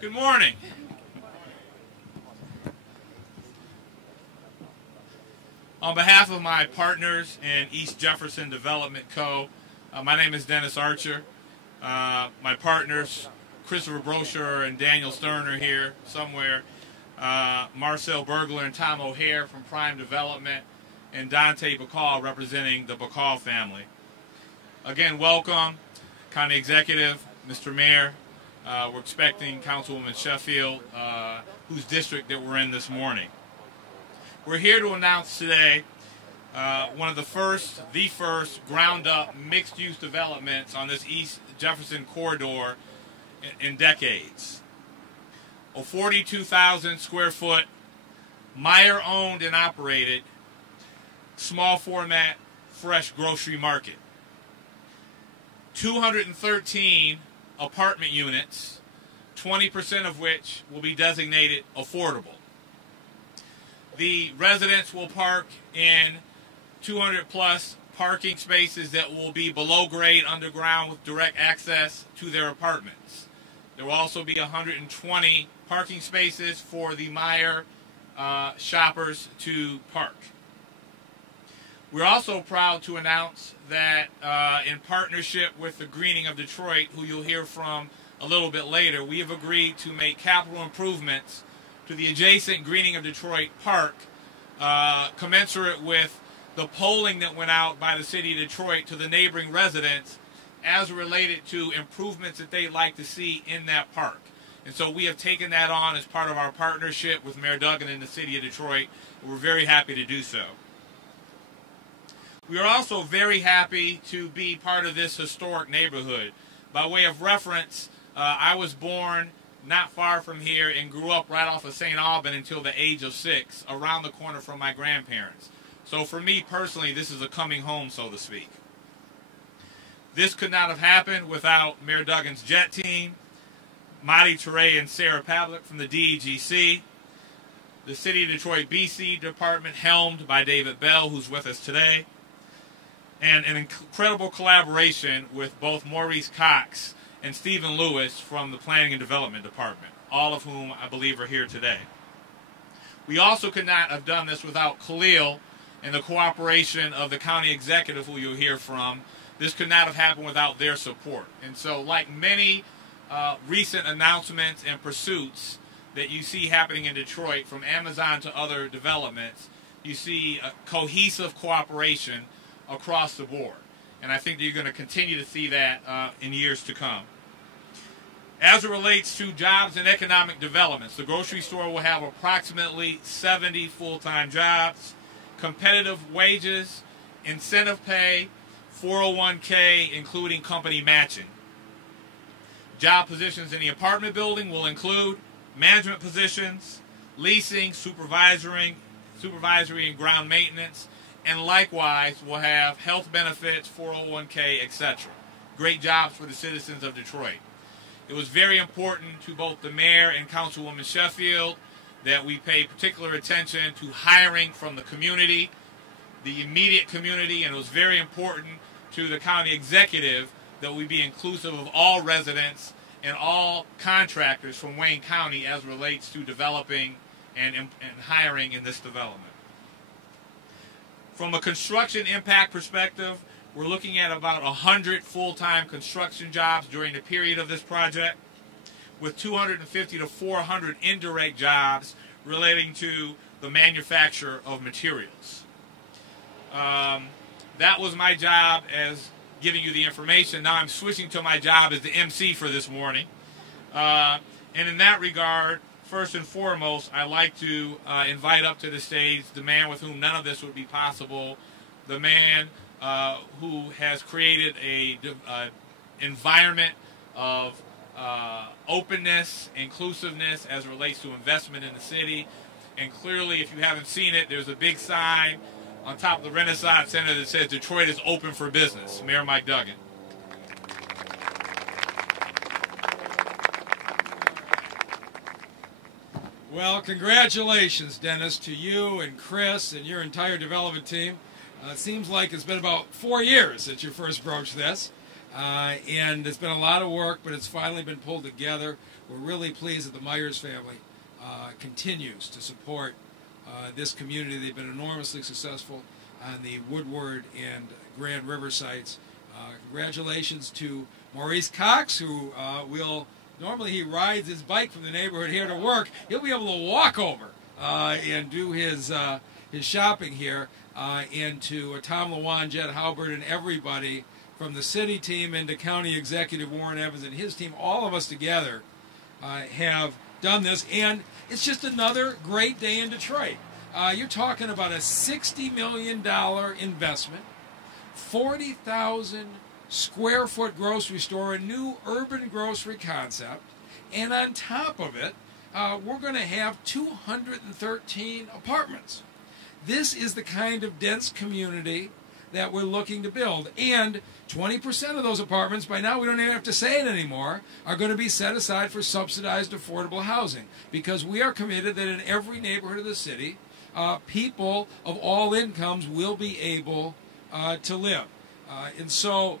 Good morning. On behalf of my partners in East Jefferson Development Co., my name is Dennis Archer. My partners, Christopher Brocher and Daniel Stern, are here somewhere. Marcel Bergler and Tom O'Hare from Prime Development, and Dante Bacall representing the Bacall family. Again, welcome, County Executive, Mr. Mayor. We're expecting Councilwoman Sheffield, whose district that we're in this morning. We're here to announce today one of the first ground-up mixed-use developments on this East Jefferson corridor in decades. A 42,000 square foot, Meijer owned and operated, small format, fresh grocery market. 213 apartment units, 20% of which will be designated affordable. The residents will park in 200 plus parking spaces that will be below grade underground with direct access to their apartments. There will also be 120 parking spaces for the Meijer shoppers to park. We're also proud to announce that in partnership with the Greening of Detroit, who you'll hear from a little bit later, we have agreed to make capital improvements to the adjacent Greening of Detroit Park, commensurate with the polling that went out by the City of Detroit to the neighboring residents as related to improvements that they'd like to see in that park. And so we have taken that on as part of our partnership with Mayor Duggan and the City of Detroit, and we're very happy to do so. We are also very happy to be part of this historic neighborhood. By way of reference, I was born not far from here and grew up right off of St. Alban until the age of 6, around the corner from my grandparents. So for me personally, this is a coming home, so to speak. This could not have happened without Mayor Duggan's JET team, Madi Touré and Sarah Pavlik from the DEGC, the City of Detroit BC Department helmed by David Bell, who's with us today, and an incredible collaboration with both Maurice Cox and Stephen Lewis from the Planning and Development Department, all of whom I believe are here today. We also could not have done this without Khalil and the cooperation of the County Executive, who you'll hear from. This could not have happened without their support. And so, like many recent announcements and pursuits that you see happening in Detroit, from Amazon to other developments, you see a cohesive cooperation across the board. And I think that you're going to continue to see that in years to come. As it relates to jobs and economic developments, the grocery store will have approximately 70 full-time jobs, competitive wages, incentive pay, 401k, including company matching. Job positions in the apartment building will include management positions, leasing, supervisory and ground maintenance, and likewise will have health benefits, 401k, etc. Great jobs for the citizens of Detroit. It was very important to both the mayor and Councilwoman Sheffield that we pay particular attention to hiring from the community, the immediate community, and it was very important to the county executive that we be inclusive of all residents and all contractors from Wayne County as relates to developing and hiring in this development. From a construction impact perspective, we're looking at about 100 full-time construction jobs during the period of this project, with 250 to 400 indirect jobs relating to the manufacture of materials. That was my job as giving you the information. Now I'm switching to my job as the MC for this morning. And in that regard, first and foremost, I'd like to invite up to the stage the man with whom none of this would be possible, the man who has created a environment of openness, inclusiveness as it relates to investment in the city. And clearly, if you haven't seen it, there's a big sign on top of the Renaissance Center that says Detroit is open for business. Mayor Mike Duggan. Well, congratulations, Dennis, to you and Chris and your entire development team. It seems like it's been about 4 years since you first broached this. And it's been a lot of work, but it's finally been pulled together. We're really pleased that the Meijer's family continues to support this community. They've been enormously successful on the Woodward and Grand River sites. Congratulations to Maurice Cox, who normally he rides his bike from the neighborhood here to work. He'll be able to walk over and do his shopping here. And to Tom Lewan, Jed Halbert, and everybody from the city team and to County Executive Warren Evans and his team, all of us together have done this. And it's just another great day in Detroit. You're talking about a $60 million investment, 40,000 square foot grocery store, a new urban grocery concept, and on top of it, we're going to have 213 apartments. This is the kind of dense community that we're looking to build. And 20% of those apartments, by now we don't even have to say it anymore, are going to be set aside for subsidized affordable housing, because we are committed that in every neighborhood of the city, people of all incomes will be able to live. And so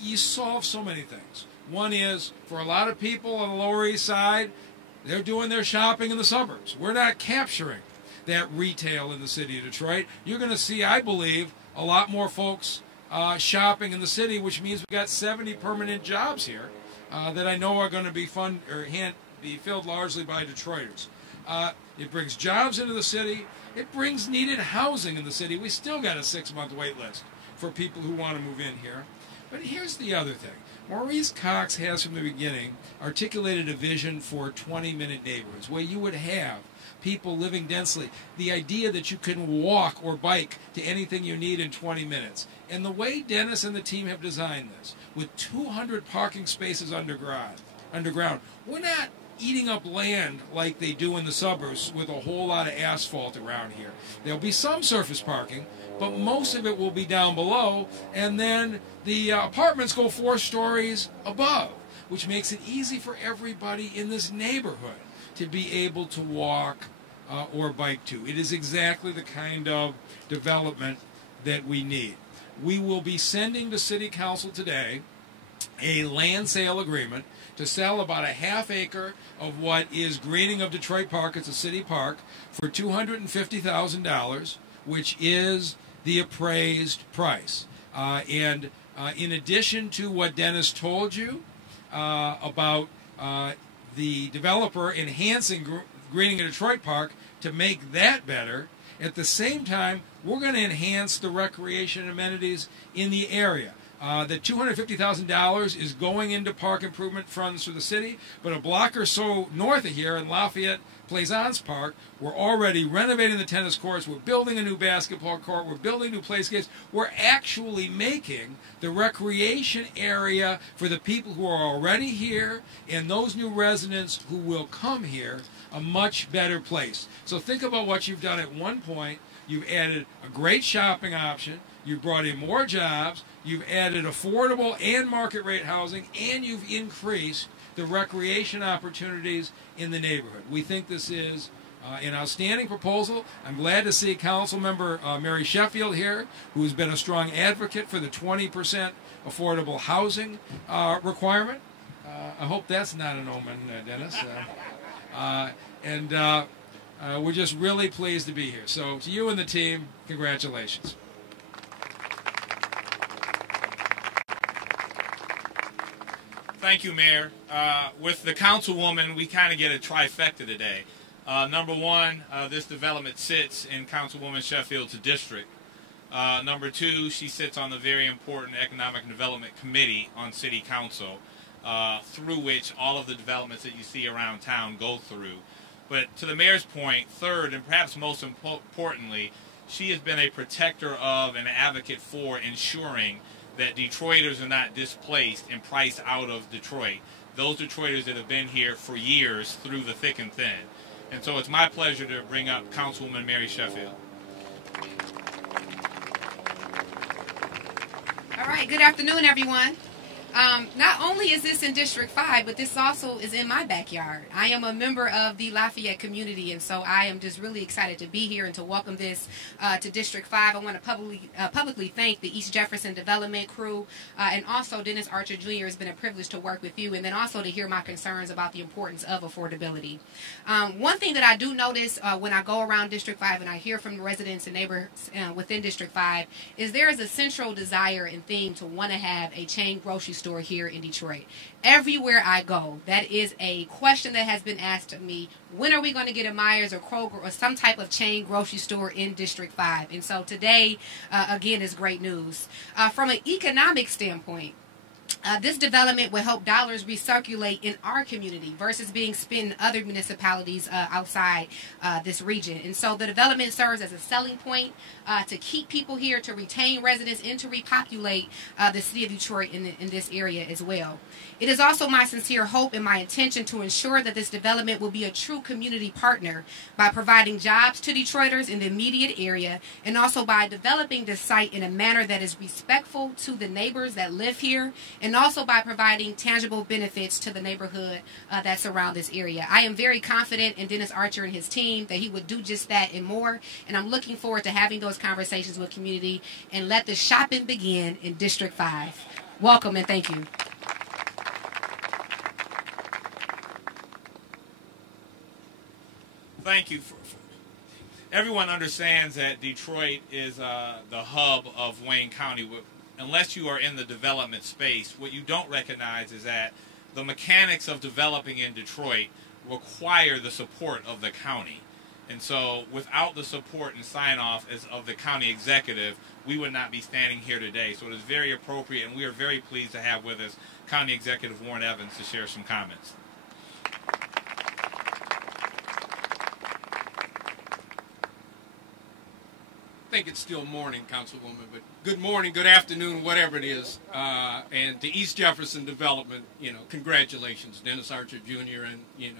you solve so many things. One is, for a lot of people on the Lower East Side, they're doing their shopping in the suburbs. We're not capturing that retail in the city of Detroit. You're going to see, I believe, a lot more folks shopping in the city, which means we've got 70 permanent jobs here that I know are going to be filled largely by Detroiters. It brings jobs into the city. It brings needed housing in the city. We still got a 6-month wait list for people who want to move in here. But here's the other thing. Maurice Cox has from the beginning articulated a vision for 20-minute neighborhoods where you would have people living densely. The idea that you can walk or bike to anything you need in 20 minutes. And the way Dennis and the team have designed this, with 200 parking spaces underground, we're not eating up land like they do in the suburbs with a whole lot of asphalt around here. There'll be some surface parking, but most of it will be down below, and then the apartments go 4 stories above, which makes it easy for everybody in this neighborhood to be able to walk or bike to. It is exactly the kind of development that we need. We will be sending to City Council today a land sale agreement to sell about a ½ acre of what is Greening of Detroit Park. It's a city park for $250,000, which is the appraised price. And in addition to what Dennis told you about the developer enhancing Greening of Detroit Park to make that better, at the same time, we're going to enhance the recreation amenities in the area. The $250,000 is going into park improvement funds for the city, but a block or so north of here in Lafayette Plaisance Park, we're already renovating the tennis courts, we're building a new basketball court, we're building new playscapes, we're actually making the recreation area for the people who are already here and those new residents who will come here a much better place. So think about what you've done at one point. You've added a great shopping option, you've brought in more jobs, you've added affordable and market rate housing, and you've increased the recreation opportunities in the neighborhood. We think this is an outstanding proposal. I'm glad to see Councilmember Mary Sheffield here, who has been a strong advocate for the 20% affordable housing requirement. I hope that's not an omen, Dennis. We're just really pleased to be here. So to you and the team, congratulations. Thank you, Mayor. With the councilwoman, we kind of get a trifecta today. Number one, this development sits in Councilwoman Sheffield's district. Number two, she sits on the very important Economic Development Committee on City Council, through which all of the developments that you see around town go through. But to the mayor's point, third, and perhaps most importantly, she has been a protector of and advocate for ensuring that Detroiters are not displaced and priced out of Detroit. Those Detroiters that have been here for years through the thick and thin. And so it's my pleasure to bring up Councilwoman Mary Sheffield. All right, good afternoon, everyone. Not only is this in District 5, but this also is in my backyard. I am a member of the Lafayette community, and so I am just really excited to be here and to welcome this to District 5. I want to publicly thank the East Jefferson Development crew, and also Dennis Archer Jr. has been a privilege to work with you, and then also to hear my concerns about the importance of affordability. One thing that I do notice when I go around District 5 and I hear from the residents and neighbors within District 5 is there is a central desire and theme to want to have a chain grocery store here in Detroit. Everywhere I go, that is a question that has been asked of me. When are we going to get a Meijer's or Kroger or some type of chain grocery store in District 5? And so today, again, is great news. From an economic standpoint, this development will help dollars recirculate in our community versus being spent in other municipalities outside this region. And so the development serves as a selling point to keep people here, to retain residents, and to repopulate the city of Detroit in this area as well. It is also my sincere hope and my intention to ensure that this development will be a true community partner by providing jobs to Detroiters in the immediate area, and also by developing this site in a manner that is respectful to the neighbors that live here, and also by providing tangible benefits to the neighborhood that surround this area. I am very confident in Dennis Archer and his team that he would do just that and more, and I'm looking forward to having those conversations with community and let the shopping begin in District 5. Welcome and thank you. Thank you. Everyone understands that Detroit is the hub of Wayne County. Unless you are in the development space, what you don't recognize is that the mechanics of developing in Detroit require the support of the county. And so without the support and sign-off of the county executive, we would not be standing here today. So it is very appropriate, and we are very pleased to have with us County Executive Warren Evans to share some comments. I think it's still morning, Councilwoman, but good morning, good afternoon, whatever it is. And to East Jefferson Development, congratulations, Dennis Archer Jr. And,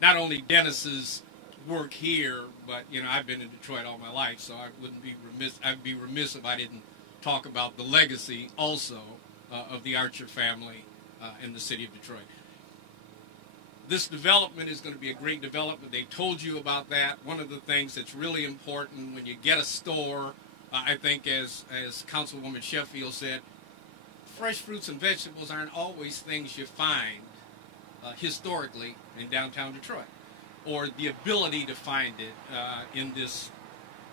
not only Dennis's work here, but, I've been in Detroit all my life, so I'd be remiss if I didn't talk about the legacy also of the Archer family in the city of Detroit. This development is going to be a great development. They told you about that. One of the things that's really important when you get a store, I think as Councilwoman Sheffield said, fresh fruits and vegetables aren't always things you find historically in downtown Detroit, or the ability to find it in this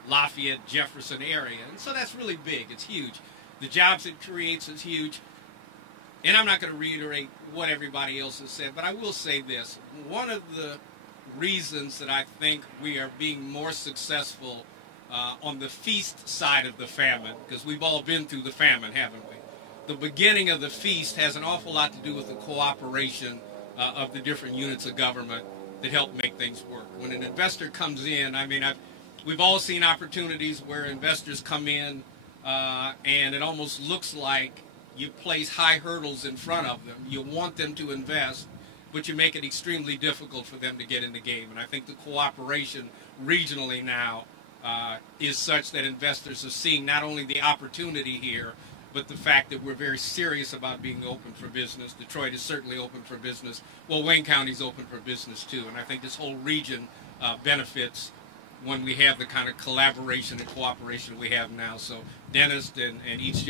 Lafayette, Jefferson area. And so that's really big. It's huge. The jobs it creates is huge. And I'm not going to reiterate what everybody else has said, but I will say this. One of the reasons that I think we are being more successful on the feast side of the famine, because we've all been through the famine, haven't we? The beginning of the feast has an awful lot to do with the cooperation of the different units of government that help make things work. When an investor comes in, we've all seen opportunities where investors come in and it almost looks like you place high hurdles in front of them. You want them to invest, but you make it extremely difficult for them to get in the game. And I think the cooperation regionally now is such that investors are seeing not only the opportunity here, but the fact that we're very serious about being open for business. Detroit is certainly open for business. Well, Wayne County's open for business too. And I think this whole region benefits when we have the kind of collaboration and cooperation we have now. So Dennis and East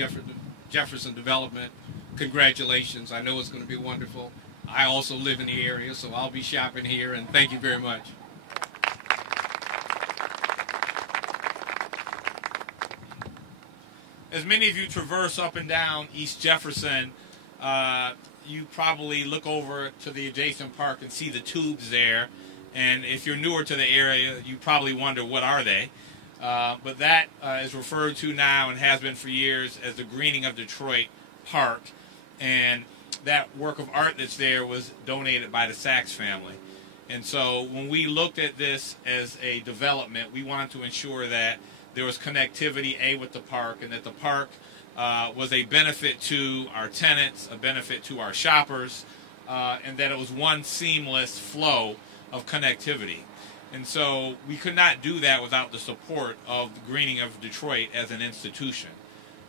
Jefferson Development, congratulations. I know it's going to be wonderful. I also live in the area, so I'll be shopping here, and thank you very much. As many of you traverse up and down East Jefferson, you probably look over to the adjacent park and see the tubes there. And if you're newer to the area, you probably wonder, what are they? But that is referred to now and has been for years as the Greening of Detroit Park. And that work of art that's there was donated by the Sachs family. And so when we looked at this as a development, we wanted to ensure that there was connectivity, with the park, and that the park was a benefit to our tenants, a benefit to our shoppers, and that it was one seamless flow of connectivity. And so we could not do that without the support of the Greening of Detroit as an institution.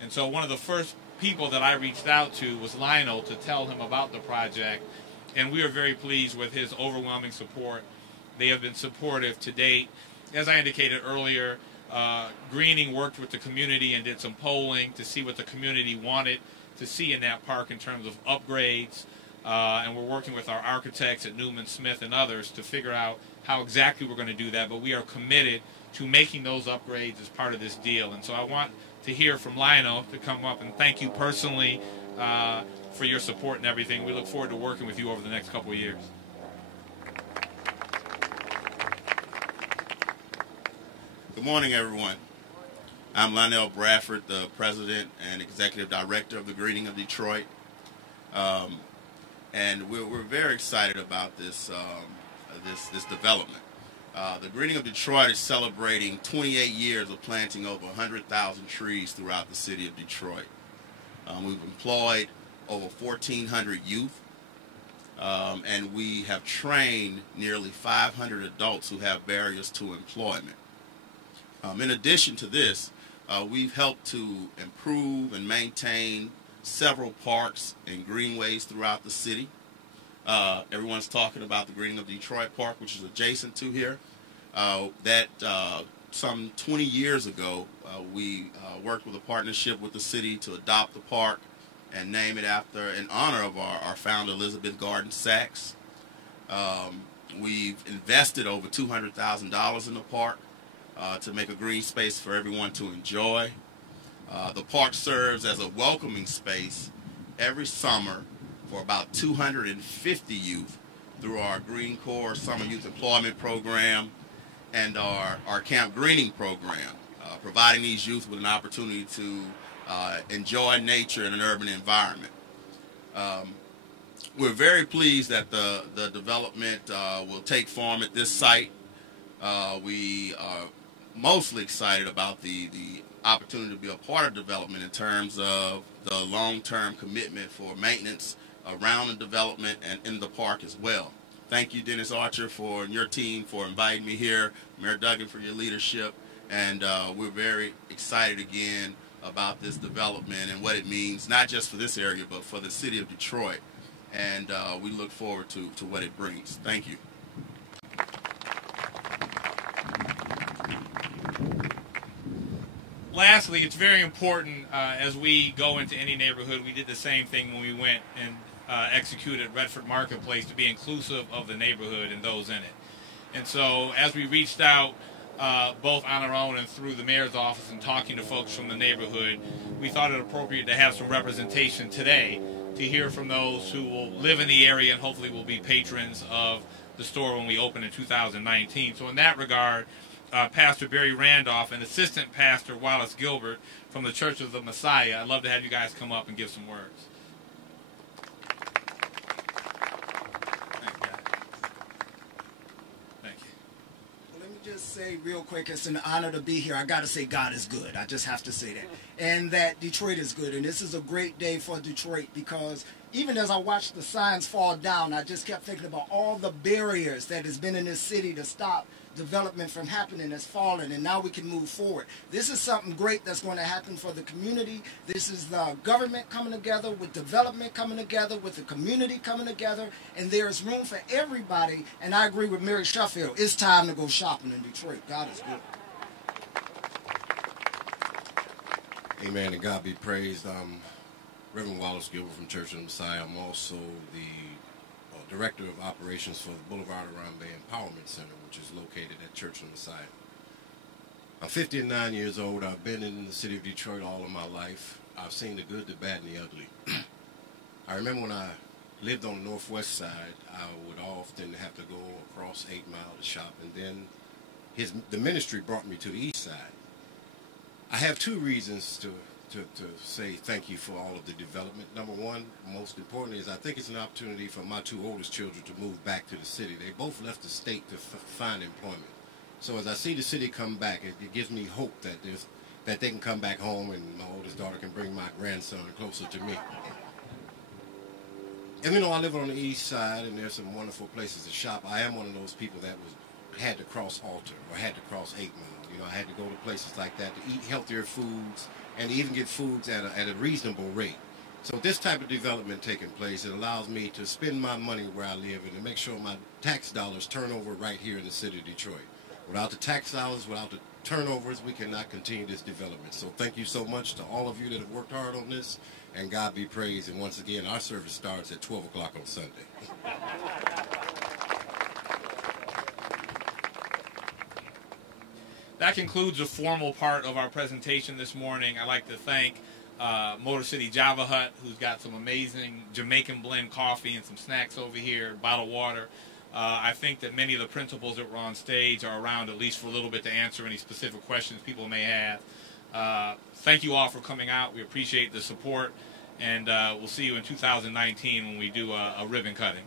And so one of the first people that I reached out to was Lionel to tell him about the project, and we are very pleased with his overwhelming support. They have been supportive to date. As I indicated earlier, Greening worked with the community and did some polling to see what the community wanted to see in that park in terms of upgrades, and we're working with our architects at Newman Smith and others to figure out how exactly we're going to do that, but we are committed to making those upgrades as part of this deal. And so I want to hear from Lionel to come up and thank you personally for your support and everything. We look forward to working with you over the next couple of years. Good morning, everyone. I'm Lionel Bradford, the President and Executive Director of the Greening of Detroit. And we're very excited about this development. The Greening of Detroit is celebrating 28 years of planting over 100,000 trees throughout the city of Detroit. We've employed over 1,400 youth, and we have trained nearly 500 adults who have barriers to employment. In addition to this, we've helped to improve and maintain several parks and greenways throughout the city. Everyone's talking about the Greening of Detroit Park, which is adjacent to here. Some 20 years ago, we worked with a partnership with the city to adopt the park and name it in honor of our founder, Elizabeth Garden Sachs. We've invested over $200,000 in the park to make a green space for everyone to enjoy. The park serves as a welcoming space every summer for about 250 youth through our Green Corps Summer Youth Employment Program and our Camp Greening program, providing these youth with an opportunity to enjoy nature in an urban environment. We're very pleased that the development will take form at this site. We are mostly excited about the opportunity to be a part of development in terms of the long-term commitment for maintenance around the development and in the park as well. Thank you, Dennis Archer, and your team for inviting me here, Mayor Duggan for your leadership, and we're very excited again about this development and what it means, not just for this area, but for the city of Detroit, and we look forward to what it brings. Thank you. Lastly, it's very important as we go into any neighborhood, we did the same thing when we went and executed Redford Marketplace, to be inclusive of the neighborhood and those in it. And so as we reached out both on our own and through the mayor's office and talking to folks from the neighborhood, we thought it appropriate to have some representation today to hear from those who will live in the area and hopefully will be patrons of the store when we open in 2019. So in that regard, Pastor Barry Randolph and Assistant Pastor Wallace Gilbert from the Church of the Messiah, I'd love to have you guys come up and give some words. Just say real quick, it's an honor to be here. I got to say God is good. I just have to say that. And that Detroit is good. And this is a great day for Detroit, because even as I watched the signs fall down, I just kept thinking about all the barriers that has been in this city to stop development from happening has fallen, and now we can move forward. This is something great that's going to happen for the community. This is the government coming together with development coming together with the community coming together, and there's room for everybody. And I agree with Mary Sheffield. It's time to go shopping in Detroit. God is good. Amen, and God be praised. Reverend Wallace Gilbert from Church of the Messiah. I'm also the Director of Operations for the Boulevard Arambe Empowerment Center, which is located at Church of the Messiah. I'm 59 years old. I've been in the city of Detroit all of my life. I've seen the good, the bad, and the ugly. I remember when I lived on the northwest side, I would often have to go across 8 Mile to shop, and then the ministry brought me to the east side. I have two reasons to say thank you for all of the development. Number one, most importantly, is I think it's an opportunity for my two oldest children to move back to the city. They both left the state to find employment. So as I see the city come back, it gives me hope that they can come back home and my oldest daughter can bring my grandson closer to me. And you know, I live on the east side and there's some wonderful places to shop. I am one of those people that had to cross Alter or had to cross 8 Mile. You know, I had to go to places like that to eat healthier foods and even get foods at a reasonable rate. So this type of development taking place, it allows me to spend my money where I live and to make sure my tax dollars turn over right here in the city of Detroit. Without the tax dollars, without the turnovers, we cannot continue this development. So thank you so much to all of you that have worked hard on this, and God be praised. And once again, our service starts at 12 o'clock on Sunday. That concludes the formal part of our presentation this morning. I'd like to thank Motor City Java Hut, who's got some amazing Jamaican blend coffee and some snacks over here, bottled water. I think that many of the principals that were on stage are around at least for a little bit to answer any specific questions people may have. Thank you all for coming out. We appreciate the support, and we'll see you in 2019 when we do a ribbon cutting.